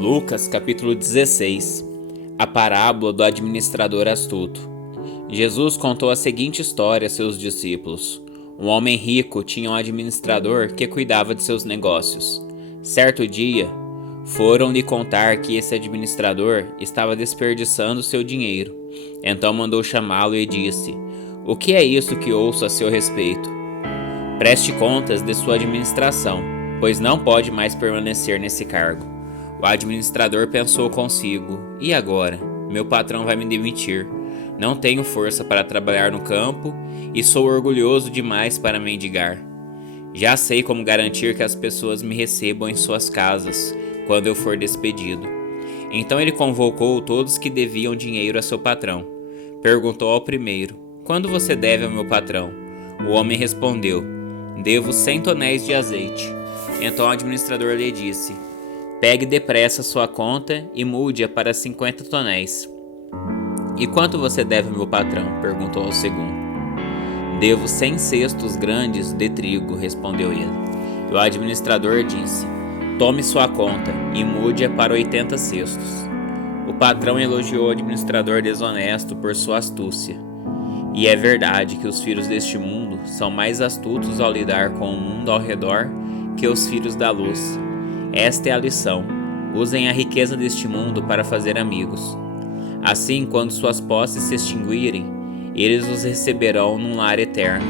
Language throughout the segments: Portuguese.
Lucas capítulo 16. A parábola do administrador astuto. Jesus contou a seguinte história a seus discípulos. Um homem rico tinha um administrador que cuidava de seus negócios. Certo dia, foram-lhe contar que esse administrador estava desperdiçando seu dinheiro. Então mandou chamá-lo e disse: "O que é isso que ouço a seu respeito? Preste contas de sua administração, pois não pode mais permanecer nesse cargo." O administrador pensou consigo: "E agora? Meu patrão vai me demitir. Não tenho força para trabalhar no campo e sou orgulhoso demais para mendigar. Já sei como garantir que as pessoas me recebam em suas casas quando eu for despedido." Então ele convocou todos que deviam dinheiro a seu patrão. Perguntou ao primeiro: "Quando você deve ao meu patrão?" O homem respondeu: "Devo 100 tonéis de azeite." Então o administrador lhe disse: "Pegue depressa sua conta e mude-a para 50 tonéis." "E quanto você deve ao meu patrão?" perguntou ao segundo. "Devo 100 cestos grandes de trigo," respondeu ele. E o administrador disse: "Tome sua conta e mude-a para 80 cestos." O patrão elogiou o administrador desonesto por sua astúcia. E é verdade que os filhos deste mundo são mais astutos ao lidar com o mundo ao redor que os filhos da luz. Esta é a lição: usem a riqueza deste mundo para fazer amigos. Assim, quando suas posses se extinguirem, eles os receberão num lar eterno.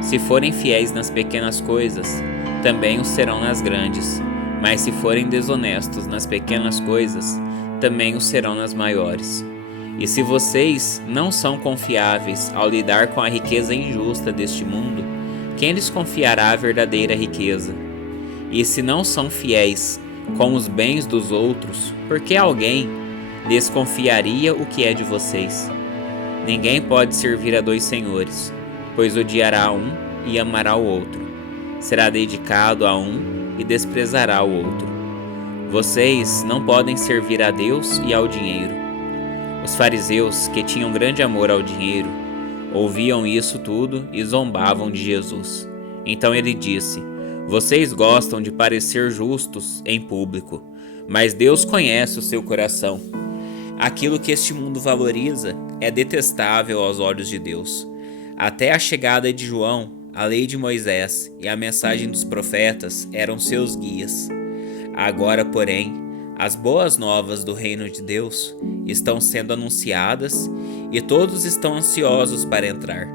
Se forem fiéis nas pequenas coisas, também o serão nas grandes. Mas se forem desonestos nas pequenas coisas, também o serão nas maiores. E se vocês não são confiáveis ao lidar com a riqueza injusta deste mundo, quem lhes confiará a verdadeira riqueza? E se não são fiéis com os bens dos outros, por que alguém lhes confiaria o que é de vocês? Ninguém pode servir a dois senhores, pois odiará um e amará o outro. Será dedicado a um e desprezará o outro. Vocês não podem servir a Deus e ao dinheiro. Os fariseus, que tinham grande amor ao dinheiro, ouviam isso tudo e zombavam de Jesus. Então ele disse: "Vocês gostam de parecer justos em público, mas Deus conhece o seu coração. Aquilo que este mundo valoriza é detestável aos olhos de Deus. Até a chegada de João, a lei de Moisés e a mensagem dos profetas eram seus guias. Agora, porém, as boas novas do reino de Deus estão sendo anunciadas e todos estão ansiosos para entrar.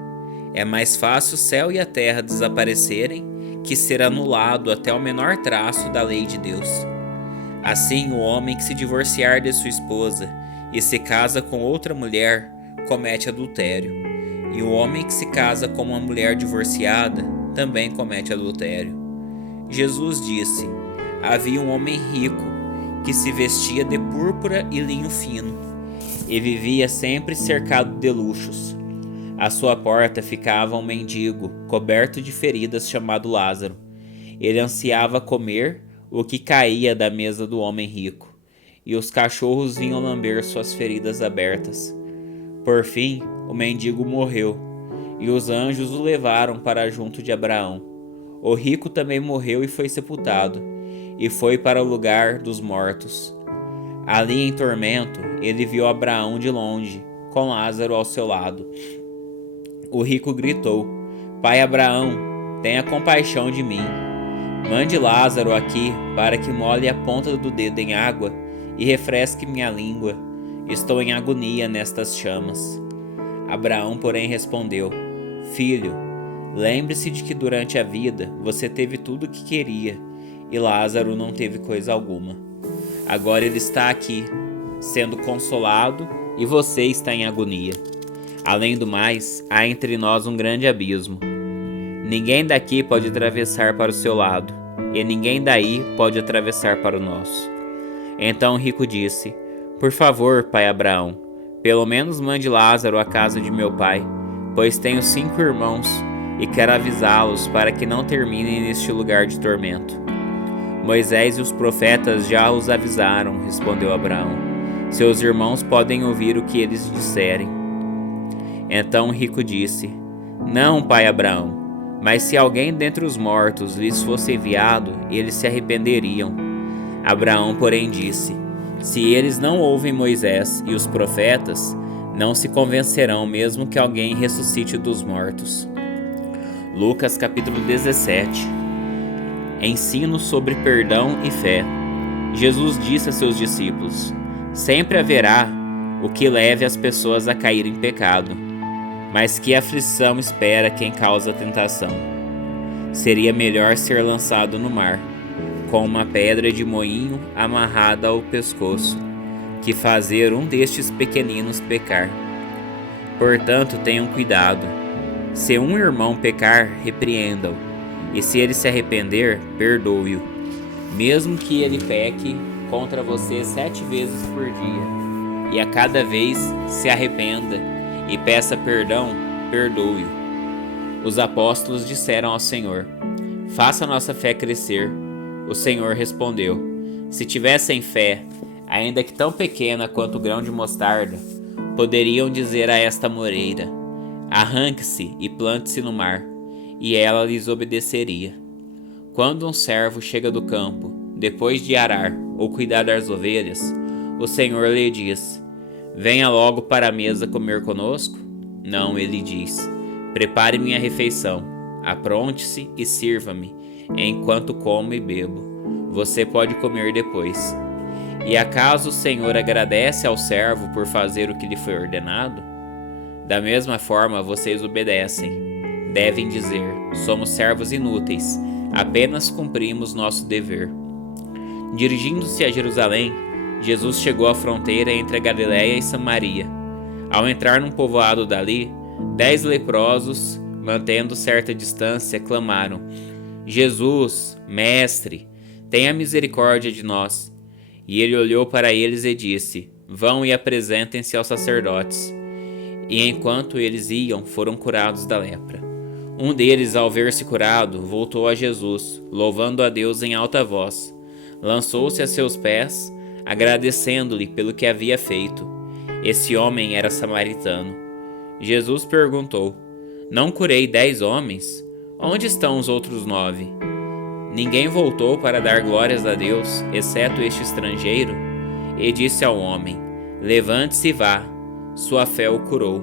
É mais fácil o céu e a terra desaparecerem que ser anulado até o menor traço da lei de Deus. Assim, o homem que se divorciar de sua esposa e se casa com outra mulher comete adultério, e o homem que se casa com uma mulher divorciada também comete adultério." Jesus disse: "Havia um homem rico que se vestia de púrpura e linho fino e vivia sempre cercado de luxos. À sua porta ficava um mendigo, coberto de feridas, chamado Lázaro. Ele ansiava comer o que caía da mesa do homem rico, e os cachorros vinham lamber suas feridas abertas. Por fim, o mendigo morreu, e os anjos o levaram para junto de Abraão. O rico também morreu e foi sepultado, e foi para o lugar dos mortos. Ali em tormento, ele viu Abraão de longe, com Lázaro ao seu lado. O rico gritou: "Pai Abraão, tenha compaixão de mim. Mande Lázaro aqui para que molhe a ponta do dedo em água e refresque minha língua. Estou em agonia nestas chamas." Abraão, porém, respondeu: "Filho, lembre-se de que durante a vida você teve tudo o que queria e Lázaro não teve coisa alguma. Agora ele está aqui, sendo consolado, e você está em agonia. Além do mais, há entre nós um grande abismo. Ninguém daqui pode atravessar para o seu lado, e ninguém daí pode atravessar para o nosso." Então o rico disse: "Por favor, pai Abraão, pelo menos mande Lázaro à casa de meu pai, pois tenho 5 irmãos e quero avisá-los para que não terminem neste lugar de tormento." "Moisés e os profetas já os avisaram," respondeu Abraão. "Seus irmãos podem ouvir o que eles disserem." Então o rico disse: "Não, pai Abraão, mas se alguém dentre os mortos lhes fosse enviado, eles se arrependeriam." Abraão, porém, disse: Se eles não ouvem Moisés e os profetas, não se convencerão mesmo que alguém ressuscite dos mortos. Lucas capítulo 17. Ensino sobre perdão e fé. Jesus disse a seus discípulos: Sempre haverá o que leve as pessoas a cair em pecado, mas que aflição espera quem causa tentação. Seria melhor ser lançado no mar, com uma pedra de moinho amarrada ao pescoço, que fazer um destes pequeninos pecar. Portanto, tenham cuidado. Se um irmão pecar, repreenda-o, e se ele se arrepender, perdoe-o. Mesmo que ele peque contra você 7 vezes por dia, e a cada vez se arrependa e peça perdão, perdoe-o. Os apóstolos disseram ao Senhor: Faça nossa fé crescer. O Senhor respondeu: Se tivessem fé, ainda que tão pequena quanto o grão de mostarda, poderiam dizer a esta moreira: Arranque-se e plante-se no mar, e ela lhes obedeceria. Quando um servo chega do campo, depois de arar ou cuidar das ovelhas, o Senhor lhe diz: Venha logo para a mesa comer conosco? Não, ele diz: Prepare minha refeição, apronte-se e sirva-me, enquanto como e bebo. Você pode comer depois. E acaso o Senhor agradece ao servo por fazer o que lhe foi ordenado? Da mesma forma vocês obedecem. Devem dizer: Somos servos inúteis, apenas cumprimos nosso dever. Dirigindo-se a Jerusalém, Jesus chegou à fronteira entre a Galiléia e Samaria. Ao entrar num povoado dali, 10 leprosos, mantendo certa distância, clamaram: Jesus, mestre, tenha misericórdia de nós. E ele olhou para eles e disse: Vão e apresentem-se aos sacerdotes. E enquanto eles iam, foram curados da lepra. Um deles, ao ver-se curado, voltou a Jesus, louvando a Deus em alta voz. Lançou-se a seus pés, agradecendo-lhe pelo que havia feito. Esse homem era samaritano. Jesus perguntou: Não curei 10 homens? Onde estão os outros 9? Ninguém voltou para dar glórias a Deus, exceto este estrangeiro? E disse ao homem: Levante-se e vá, sua fé o curou.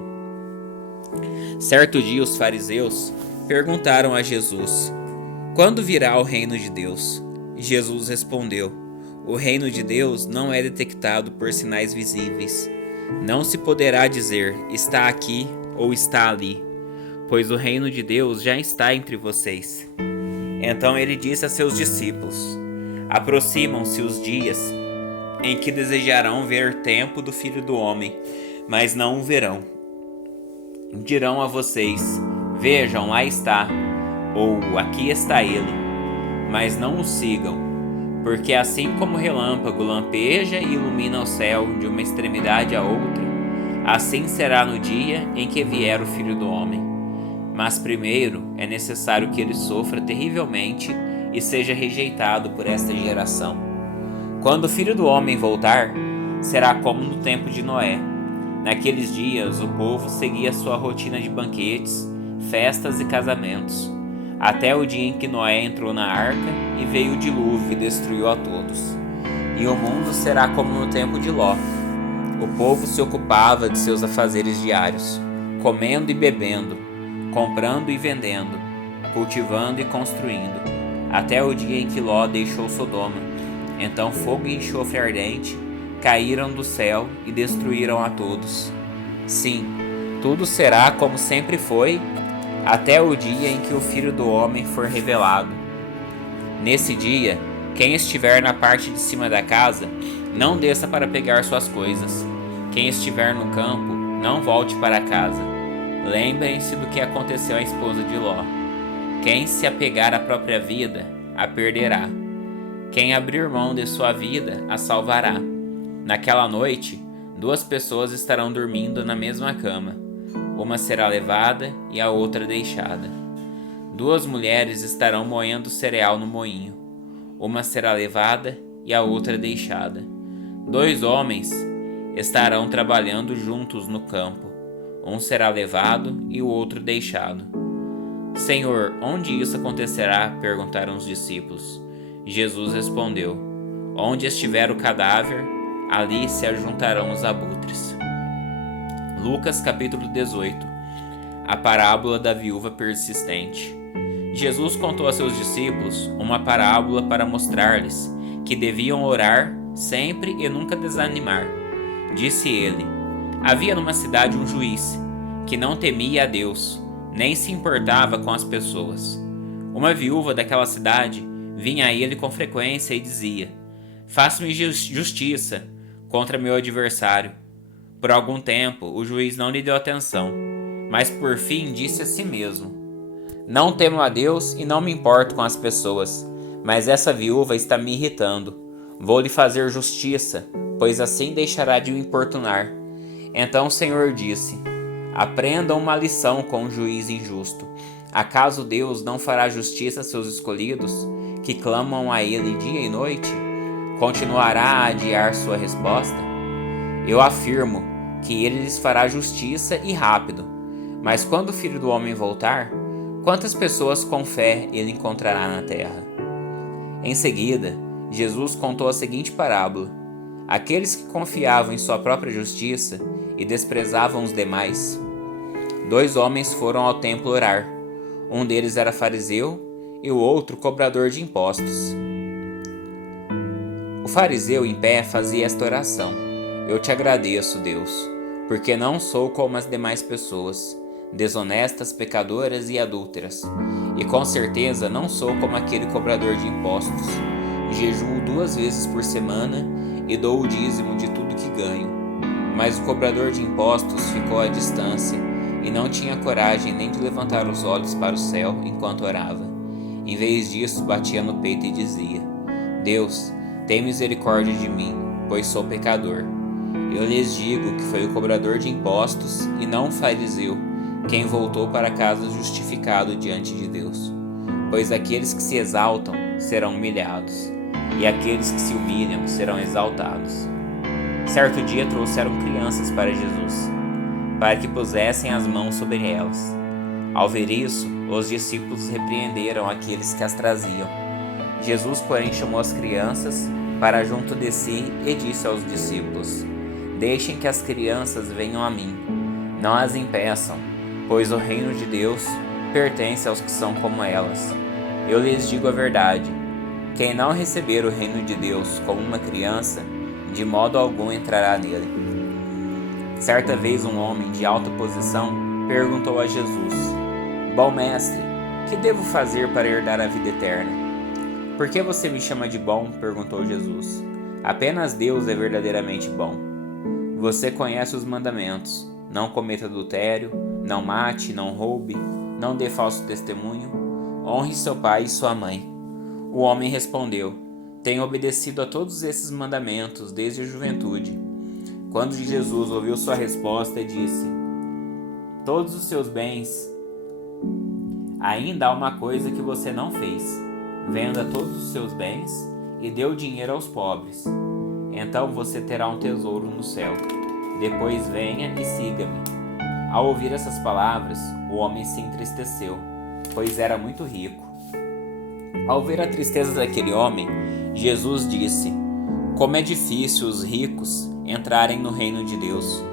Certo dia os fariseus perguntaram a Jesus: Quando virá o reino de Deus? Jesus respondeu: O reino de Deus não é detectado por sinais visíveis. Não se poderá dizer: está aqui ou está ali, pois o reino de Deus já está entre vocês. Então ele disse a seus discípulos: Aproximam-se os dias em que desejarão ver o tempo do Filho do Homem, mas não o verão. Dirão a vocês: Vejam, lá está, ou aqui está ele, mas não o sigam, porque assim como o relâmpago lampeja e ilumina o céu de uma extremidade à outra, assim será no dia em que vier o Filho do Homem. Mas primeiro é necessário que ele sofra terrivelmente e seja rejeitado por esta geração. Quando o Filho do Homem voltar, será como no tempo de Noé. Naqueles dias o povo seguia sua rotina de banquetes, festas e casamentos, até o dia em que Noé entrou na arca e veio o dilúvio e destruiu a todos. E o mundo será como no tempo de Ló. O povo se ocupava de seus afazeres diários, comendo e bebendo, comprando e vendendo, cultivando e construindo, até o dia em que Ló deixou Sodoma. Então fogo e enxofre ardente caíram do céu e destruíram a todos. Sim, tudo será como sempre foi, até o dia em que o Filho do Homem for revelado. Nesse dia, quem estiver na parte de cima da casa, não desça para pegar suas coisas. Quem estiver no campo, não volte para casa. Lembrem-se do que aconteceu à esposa de Ló. Quem se apegar à própria vida, a perderá. Quem abrir mão de sua vida, a salvará. Naquela noite, 2 pessoas estarão dormindo na mesma cama. Uma será levada e a outra deixada. 2 mulheres estarão moendo cereal no moinho. Uma será levada e a outra deixada. 2 homens estarão trabalhando juntos no campo. Um será levado e o outro deixado. Senhor, onde isso acontecerá? Perguntaram os discípulos. Jesus respondeu: Onde estiver o cadáver, ali se ajuntarão os abutres. Lucas capítulo 18. A parábola da viúva persistente. Jesus contou a seus discípulos uma parábola para mostrar-lhes que deviam orar sempre e nunca desanimar. Disse ele: havia numa cidade um juiz que não temia a Deus, nem se importava com as pessoas. Uma viúva daquela cidade vinha a ele com frequência e dizia: faça-me justiça contra meu adversário. Por algum tempo o juiz não lhe deu atenção, mas por fim disse a si mesmo: não temo a Deus e não me importo com as pessoas, mas essa viúva está me irritando. Vou lhe fazer justiça, pois assim deixará de me importunar. Então o Senhor disse: aprendam uma lição com o juiz injusto. Acaso Deus não fará justiça a seus escolhidos, que clamam a Ele dia e noite? Continuará a adiar sua resposta? Eu afirmo que Ele lhes fará justiça e rápido. Mas quando o Filho do Homem voltar, quantas pessoas com fé Ele encontrará na terra? Em seguida, Jesus contou a seguinte parábola: aqueles que confiavam em sua própria justiça e desprezavam os demais. 2 homens foram ao templo orar. Um deles era fariseu e o outro cobrador de impostos. O fariseu em pé fazia esta oração: eu te agradeço, Deus, porque não sou como as demais pessoas, desonestas, pecadoras e adúlteras, e com certeza não sou como aquele cobrador de impostos. Jejuo 2 vezes por semana e dou o dízimo de tudo que ganho. Mas o cobrador de impostos ficou à distância e não tinha coragem nem de levantar os olhos para o céu enquanto orava. Em vez disso, batia no peito e dizia: Deus, tem misericórdia de mim, pois sou pecador. Eu lhes digo que foi o cobrador de impostos e não o fariseu quem voltou para casa justificado diante de Deus. Pois aqueles que se exaltam serão humilhados, e aqueles que se humilham serão exaltados. Certo dia trouxeram crianças para Jesus, para que pusessem as mãos sobre elas. Ao ver isso, os discípulos repreenderam aqueles que as traziam. Jesus, porém, chamou as crianças para junto de si e disse aos discípulos: deixem que as crianças venham a mim, não as impeçam, pois o reino de Deus pertence aos que são como elas. Eu lhes digo a verdade: quem não receber o reino de Deus como uma criança, de modo algum entrará nele. Certa vez um homem de alta posição perguntou a Jesus: bom mestre, que devo fazer para herdar a vida eterna? Por que você me chama de bom? Perguntou Jesus. Apenas Deus é verdadeiramente bom. Você conhece os mandamentos: não cometa adultério, não mate, não roube, não dê falso testemunho, honre seu pai e sua mãe. O homem respondeu: tenho obedecido a todos esses mandamentos desde a juventude. Quando Jesus ouviu sua resposta, disse: todos os seus bens. Ainda há uma coisa que você não fez: venda todos os seus bens e dê o dinheiro aos pobres. Então você terá um tesouro no céu. Depois venha e siga-me. Ao ouvir essas palavras, o homem se entristeceu, pois era muito rico. Ao ver a tristeza daquele homem, Jesus disse: como é difícil os ricos entrarem no reino de Deus.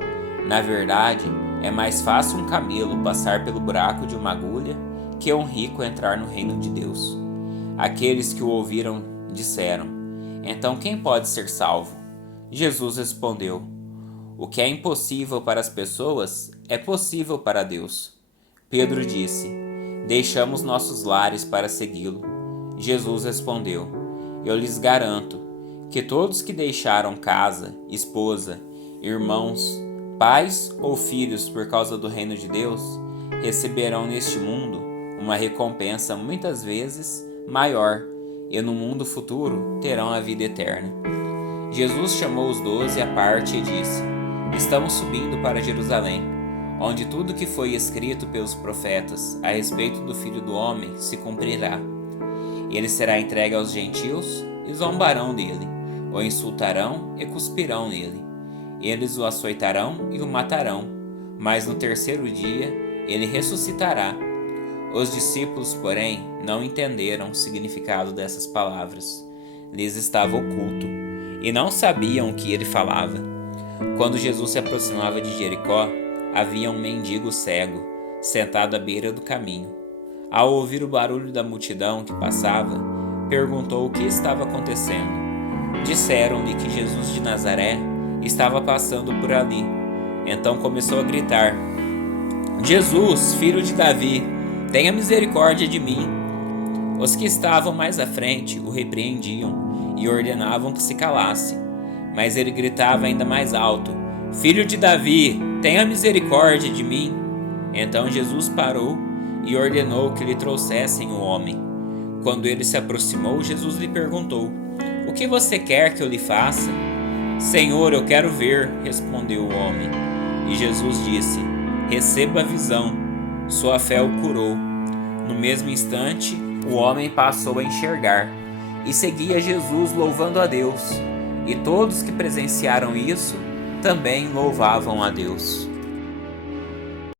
Na verdade, é mais fácil um camelo passar pelo buraco de uma agulha que um rico entrar no reino de Deus. Aqueles que o ouviram disseram: então quem pode ser salvo? Jesus respondeu: o que é impossível para as pessoas é possível para Deus. Pedro disse: deixamos nossos lares para segui-lo. Jesus respondeu: eu lhes garanto que todos que deixaram casa, esposa, irmãos, pais ou filhos por causa do reino de Deus, receberão neste mundo uma recompensa muitas vezes maior, e no mundo futuro terão a vida eterna. Jesus chamou os 12 à parte e disse: estamos subindo para Jerusalém, onde tudo que foi escrito pelos profetas a respeito do Filho do Homem se cumprirá. Ele será entregue aos gentios e zombarão dele, o insultarão e cuspirão nele. Eles o açoitarão e o matarão, mas no terceiro dia ele ressuscitará. Os discípulos, porém, não entenderam o significado dessas palavras. lhes estava oculto, e não sabiam o que ele falava. Quando Jesus se aproximava de Jericó, havia um mendigo cego, sentado à beira do caminho. Ao ouvir o barulho da multidão que passava, perguntou o que estava acontecendo. Disseram-lhe que Jesus de Nazaré estava passando por ali. Então começou a gritar: Jesus, filho de Davi, tenha misericórdia de mim. Os que estavam mais à frente o repreendiam e ordenavam que se calasse. Mas ele gritava ainda mais alto: Filho de Davi, tenha misericórdia de mim. Então Jesus parou e ordenou que lhe trouxessem o homem. Quando ele se aproximou, Jesus lhe perguntou: O que você quer que eu lhe faça? Senhor, eu quero ver, respondeu o homem. E Jesus disse: Receba a visão, sua fé o curou. No mesmo instante, o homem passou a enxergar e seguia Jesus louvando a Deus. E todos que presenciaram isso também louvavam a Deus.